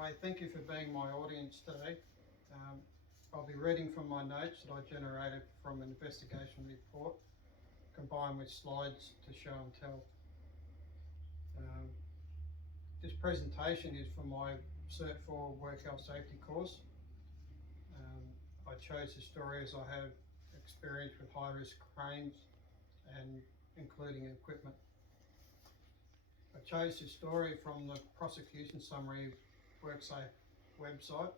Hi, thank you for being my audience today. I'll be reading from my notes that I generated from an investigation report combined with slides to show and tell. This presentation is for my Cert 4 Work Health Safety course. I chose the story as I have experience with high-risk cranes and including equipment. I chose this story from the prosecution summary WorkSafe website.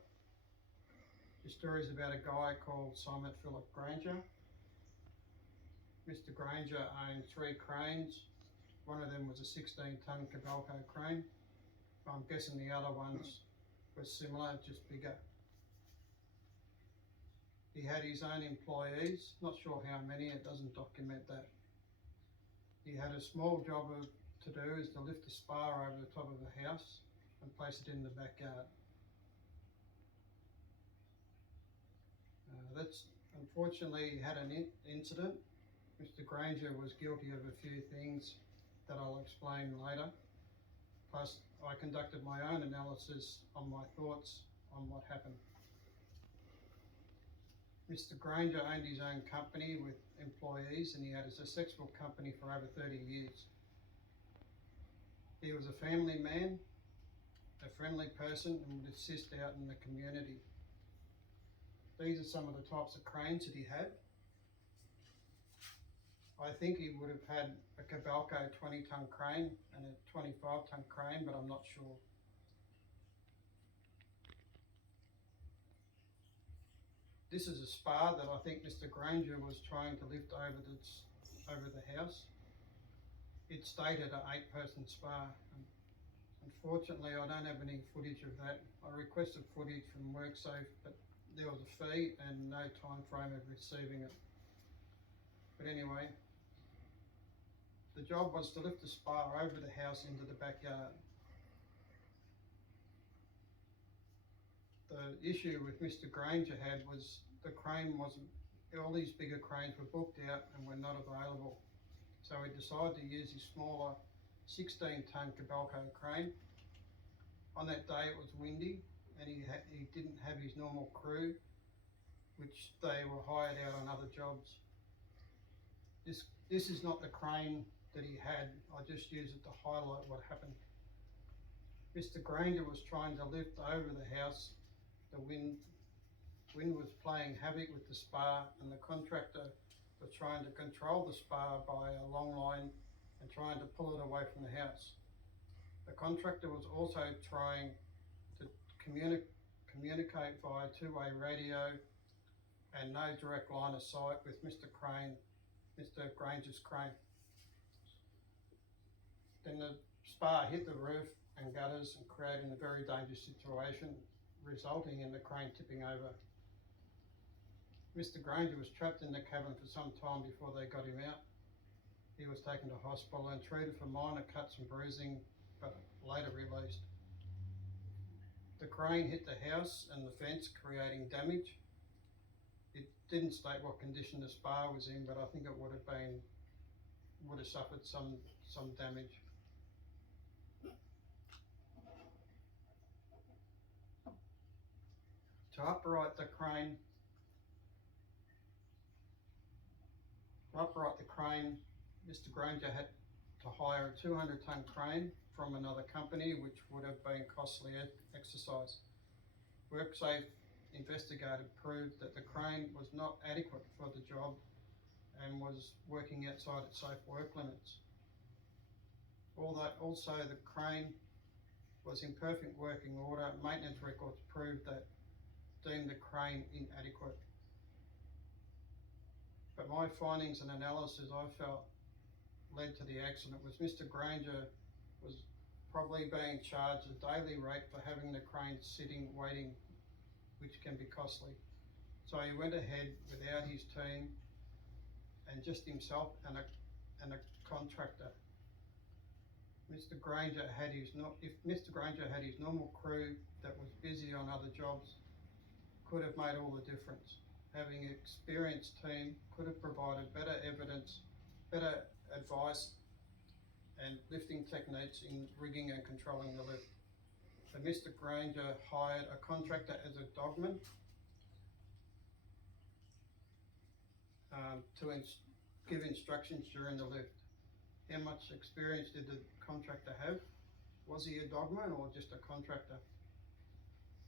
The story is about a guy called Simon Philip Granger. Mr. Granger owned 3 cranes. One of them was a 16-ton Cabalco crane. I'm guessing the other ones were similar, just bigger. He had his own employees, not sure how many, it doesn't document that. He had a small job to do is to lift a spar over the top of the house and place it in the backyard. Unfortunately, he had an incident. Mr. Granger was guilty of a few things that I'll explain later. Plus, I conducted my own analysis on my thoughts on what happened. Mr. Granger owned his own company with employees, and he had a successful company for over 30 years. He was a family man, a friendly person, and would assist out in the community. These are some of the types of cranes that he had. I think he would have had a Cabalco 20-ton crane and a 25-ton crane, but I'm not sure. This is a spar that I think Mr. Granger was trying to lift over the house. It stated an 8-person spar. Unfortunately, I don't have any footage of that. I requested footage from WorkSafe, but there was a fee and no time frame of receiving it. But anyway, the job was to lift the spar over the house into the backyard. The issue with Mr. Granger had was the crane wasn't, all these bigger cranes were booked out and were not available. So he decided to use his smaller 16-ton Cabalco crane. On that day it was windy and he didn't have his normal crew, which they were hired out on other jobs. This is not the crane that he had, I just used it to highlight what happened. Mr. Granger was trying to lift over the house. The wind was playing havoc with the spar, and the contractor was trying to control the spar by a long line and trying to pull it away from the house. The contractor was also trying to communicate via two-way radio and no direct line of sight with Mr. Granger's crane. Then the spar hit the roof and gutters and creating a very dangerous situation, resulting in the crane tipping over. Mr. Granger was trapped in the cabin for some time before they got him out. He was taken to hospital and treated for minor cuts and bruising, but later released. The crane hit the house and the fence, creating damage. It didn't state what condition the spar was in, but I think it would have suffered some damage. To upright the crane, Mr. Granger had to hire a 200-ton crane from another company, which would have been costly exercise. WorkSafe investigated proved that the crane was not adequate for the job and was working outside its safe work limits. Although also the crane was in perfect working order, maintenance records proved that deemed the crane inadequate. But my findings and analysis I felt led to the accident was Mr. Granger was probably being charged a daily rate for having the crane sitting waiting, which can be costly. So he went ahead without his team and just himself and a contractor. If Mr. Granger had his normal crew that was busy on other jobs, could have made all the difference. Having an experienced team could have provided better evidence, better advice and lifting techniques in rigging and controlling the lift. and Mr. Granger hired a contractor as a dogman to give instructions during the lift. How much experience did the contractor have? Was he a dogman or just a contractor?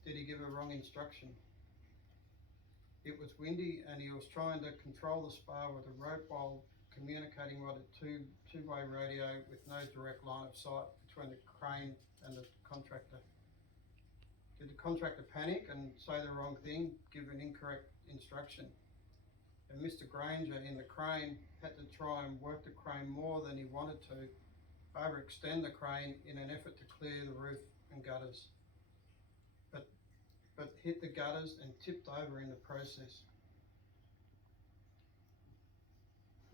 Did he give a wrong instruction? It was windy and he was trying to control the spar with a rope while communicating with a two-way radio with no direct line of sight between the crane and the contractor. Did the contractor panic and say the wrong thing, give an incorrect instruction? And Mr. Granger in the crane had to try and work the crane more than he wanted to, overextend the crane in an effort to clear the roof and gutters, but hit the gutters and tipped over in the process.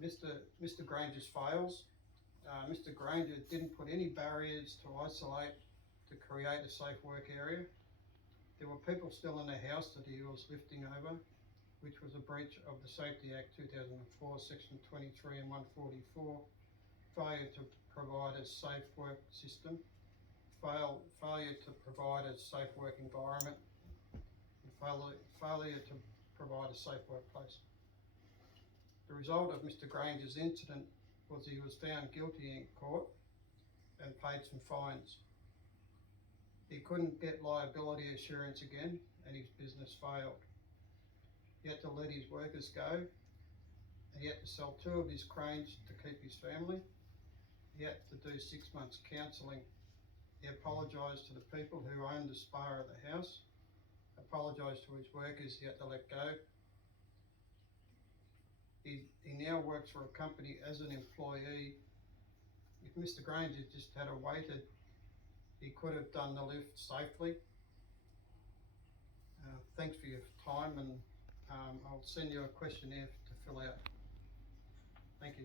Mr. Granger's fails. Mr. Granger didn't put any barriers to isolate to create a safe work area. There were people still in the house that he was lifting over, which was a breach of the Safety Act 2004, Section 23 and 144, failure to provide a safe work system, failure to provide a safe work environment, and failure to provide a safe workplace. The result of Mr. Granger's incident was he was found guilty in court and paid some fines. He couldn't get liability assurance again and his business failed. He had to let his workers go. He had to sell 2 of his cranes to keep his family. He had to do 6 months counselling. He apologised to the people who owned the spar at the house, apologised to his workers he had to let go. He now works for a company as an employee. If Mr. Granger just had waited, he could have done the lift safely. Thanks for your time, and I'll send you a questionnaire to fill out. Thank you.